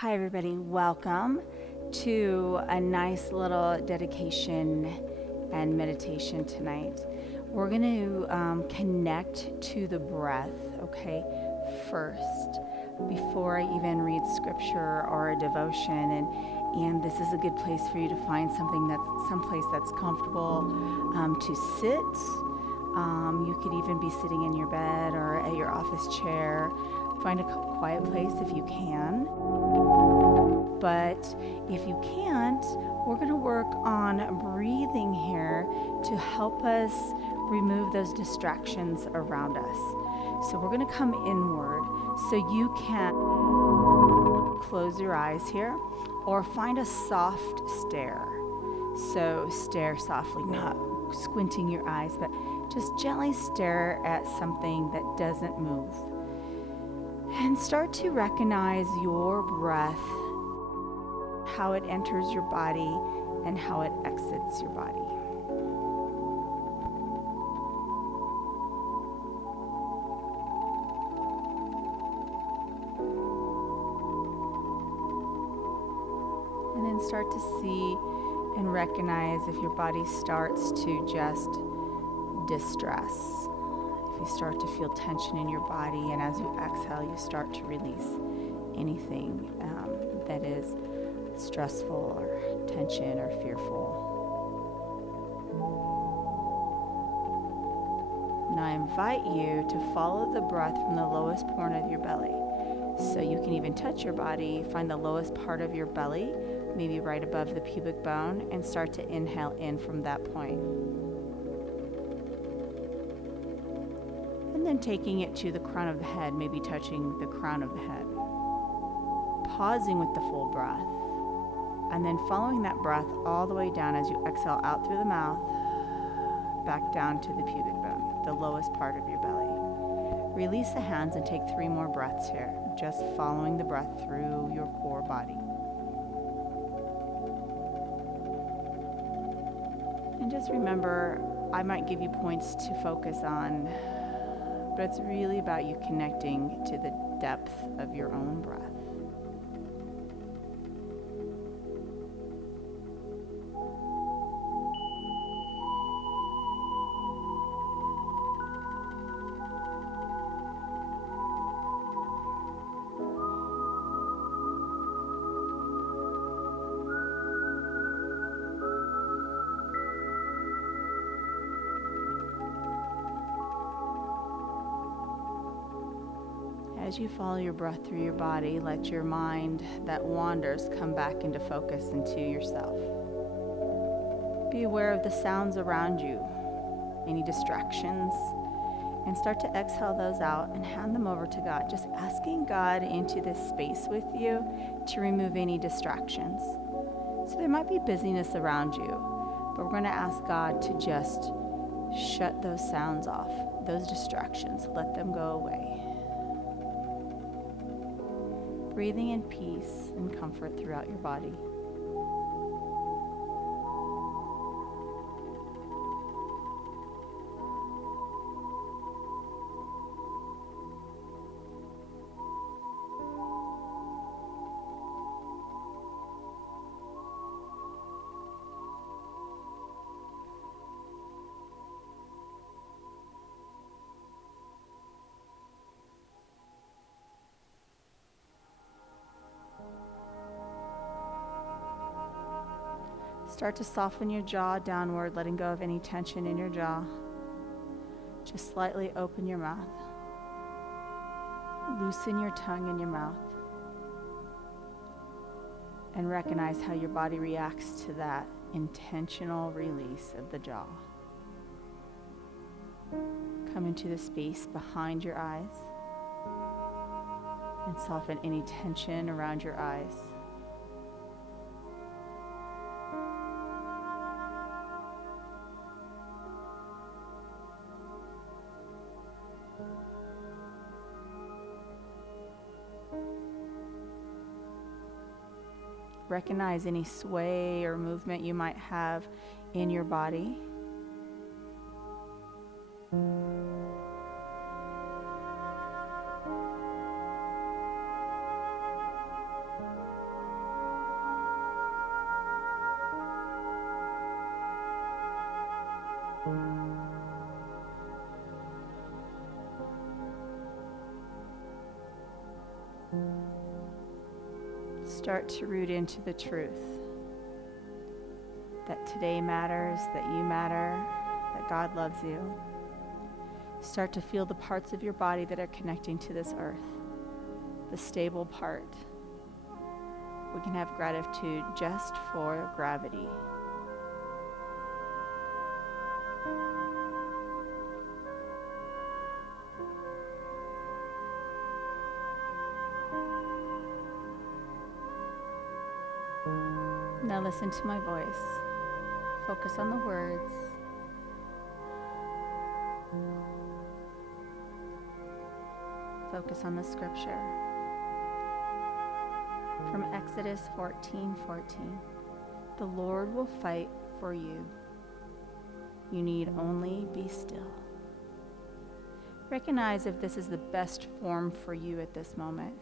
Hi, everybody. Welcome to a nice little dedication and meditation tonight. We're going to connect to the breath, okay, first, before I even read scripture or a devotion. And this is a good place for you to find someplace that's comfortable to sit. You could even be sitting in your bed or at your office chair. Find a quiet place if you can. But if you can't, we're going to work on breathing here to help us remove those distractions around us. So we're going to come inward so you can close your eyes here or find a soft stare. So stare softly, not squinting your eyes, but just gently stare at something that doesn't move. And start to recognize your breath, how it enters your body and how it exits your body. And then start to see and recognize if your body starts to just distress. If you start to feel tension in your body, and as you exhale, you start to release anything that is stressful or tension or fearful. Now I invite you to follow the breath from the lowest point of your belly. So you can even touch your body, find the lowest part of your belly, maybe right above the pubic bone, and start to inhale in from that point. And then taking it to the crown of the head, maybe touching the crown of the head. Pausing with the full breath. And then following that breath all the way down as you exhale out through the mouth, back down to the pubic bone, the lowest part of your belly. Release the hands and take 3 more breaths here, just following the breath through your core body. And just remember, I might give you points to focus on, but it's really about you connecting to the depth of your own breath. As you follow your breath through your body, let your mind that wanders come back into focus into yourself. Be aware of the sounds around you, any distractions, and start to exhale those out and hand them over to God. Just asking God into this space with you to remove any distractions. So there might be busyness around you, but we're going to ask God to just shut those sounds off, those distractions, let them go away. Breathing in peace and comfort throughout your body. Start to soften your jaw downward, letting go of any tension in your jaw. Just slightly open your mouth. Loosen your tongue in your mouth. And recognize how your body reacts to that intentional release of the jaw. Come into the space behind your eyes and soften any tension around your eyes. Recognize any sway or movement you might have in your body. Start to root into the truth that today matters, that you matter, that God loves you. Start to feel the parts of your body that are connecting to this earth, the stable part. We can have gratitude just for gravity. Now listen to my voice. Focus on the words. Focus on the scripture. From Exodus 14:14. The Lord will fight for you. You need only be still. Recognize if this is the best form for you at this moment.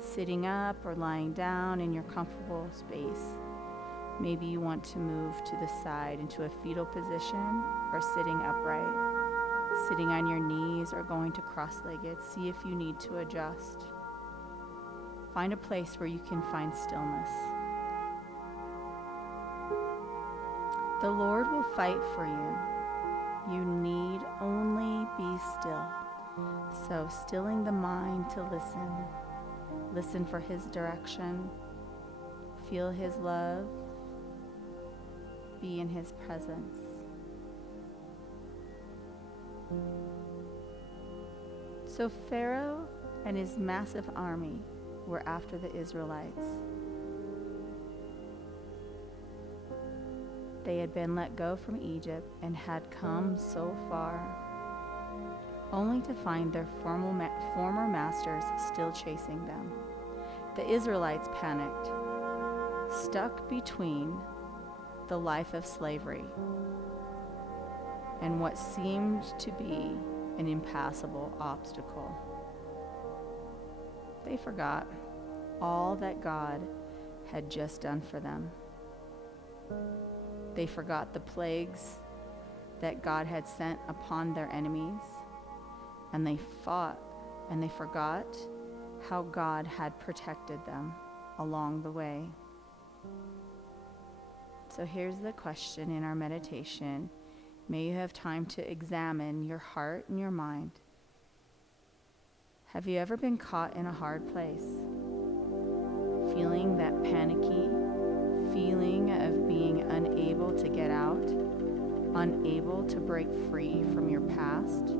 Sitting up or lying down in your comfortable space. Maybe you want to move to the side into a fetal position or sitting upright. Sitting on your knees or going to cross-legged. See if you need to adjust. Find a place where you can find stillness. The Lord will fight for you. You need only be still. So stilling the mind to listen. Listen for his direction. Feel his love. Be in his presence. So Pharaoh and his massive army were after the Israelites. They had been let go from Egypt and had come so far, only to find their former masters still chasing them. The Israelites panicked, stuck between the life of slavery and what seemed to be an impassable obstacle. They forgot all that God had just done for them. They forgot the plagues that God had sent upon their enemies, and they fought, and they forgot how God had protected them along the way. So here's the question in our meditation. May you have time to examine your heart and your mind. Have you ever been caught in a hard place? Feeling that panicky feeling of being unable to get out, unable to break free from your past?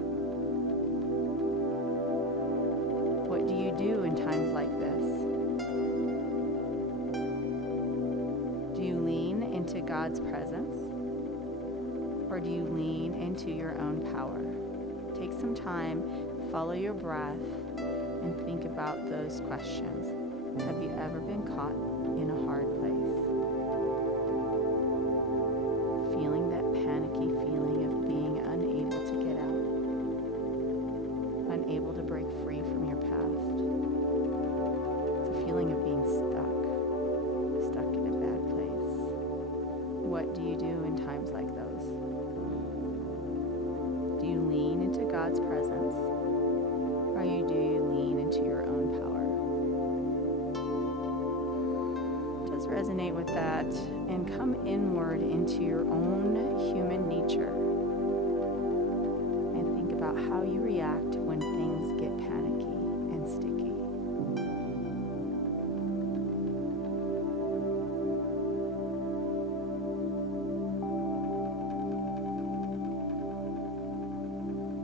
What do you do in times like this? Do you lean into God's presence? Or do you lean into your own power? Take some time, follow your breath, and think about those questions. Have you ever been caught in a hard place? Feeling that panicky feeling of being unable to get out, unable to break free from your past. It's a feeling of being stuck in a bad place. What do you do in times like those? Do you lean into God's presence, or do you lean into your own power? Just resonate with that and come inward into your own human nature and think about how you react when things get panicky and sticky.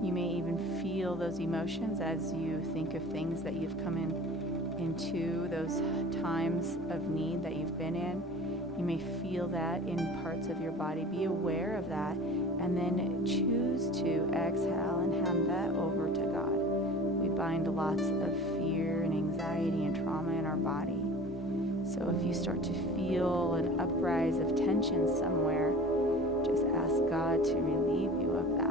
You may even feel those emotions as you think of things that you've come into those times of need that you've been in. You may feel that in parts of your body. Be aware of that and then choose to exhale and hand that over to God. We bind lots of fear and anxiety and trauma in our body. So if you start to feel an uprise of tension somewhere, just ask God to relieve you of that.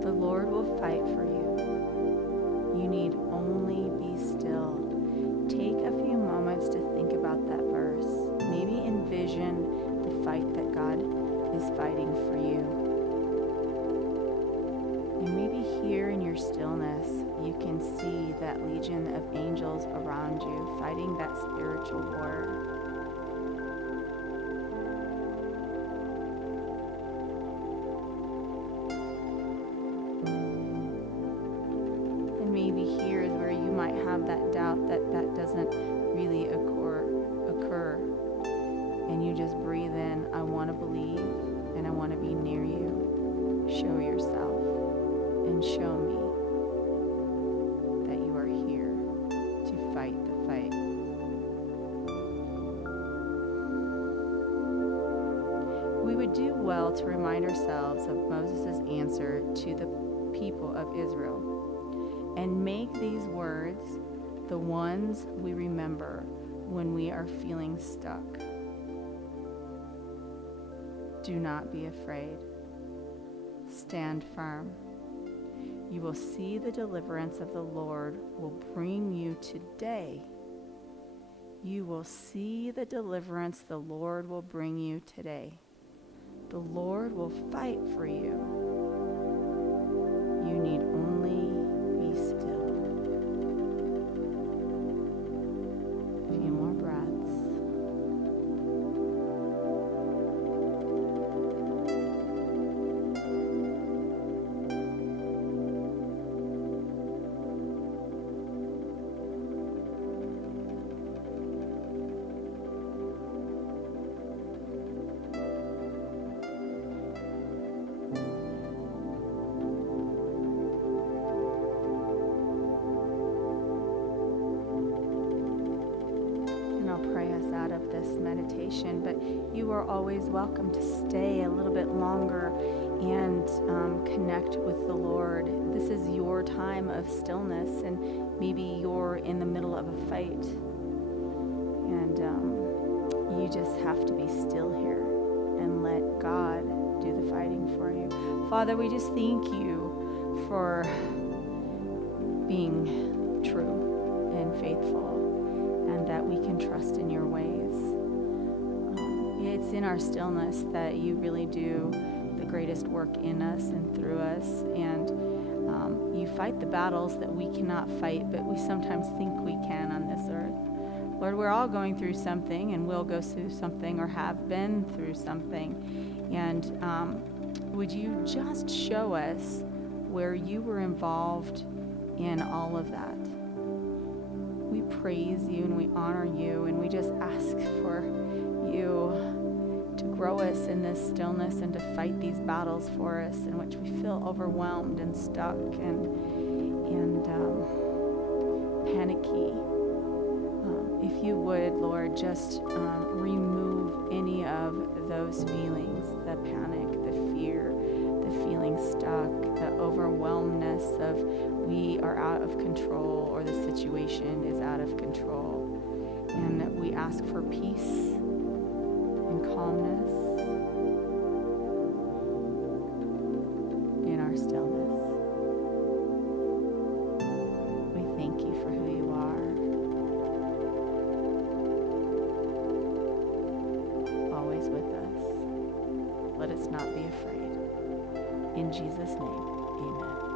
The Lord will fight for you. You need only be still. stillness, you can see that legion of angels around you fighting that spiritual war. And maybe here is where you might have that doubt that that doesn't really occur. And you just breathe in, I want to believe and I want to be near you. Show yourself and show me that you are here to fight the fight. We would do well to remind ourselves of Moses' answer to the people of Israel and make these words the ones we remember when we are feeling stuck. Do not be afraid. Stand firm. You will see the deliverance of the Lord will bring you today. You will see the deliverance the Lord will bring you today. The Lord will fight for you. You need only be still. A few more breaths. Pray us out of this meditation, but you are always welcome to stay a little bit longer and connect with the Lord. This is your time of stillness, and maybe you're in the middle of a fight, and you just have to be still here and let God do the fighting for you. Father, we just thank you for being true and faithful, and that we can trust in your ways. It's in our stillness that you really do the greatest work in us and through us, and you fight the battles that we cannot fight, but we sometimes think we can on this earth. Lord, we're all going through something, and we'll go through something or have been through something, and would you just show us where you were involved in all of that? We praise you and we honor you, and we just ask for you to grow us in this stillness and to fight these battles for us in which we feel overwhelmed and stuck and panicky. If you would, Lord, just remove any of those feelings, the panic, the fear, the feeling stuck, the overwhelmness of we are out of control or the situation is out of control. And we ask for peace and calmness in our stillness. We thank you for who you are. Always with us. Let us not be afraid. In Jesus' name, amen.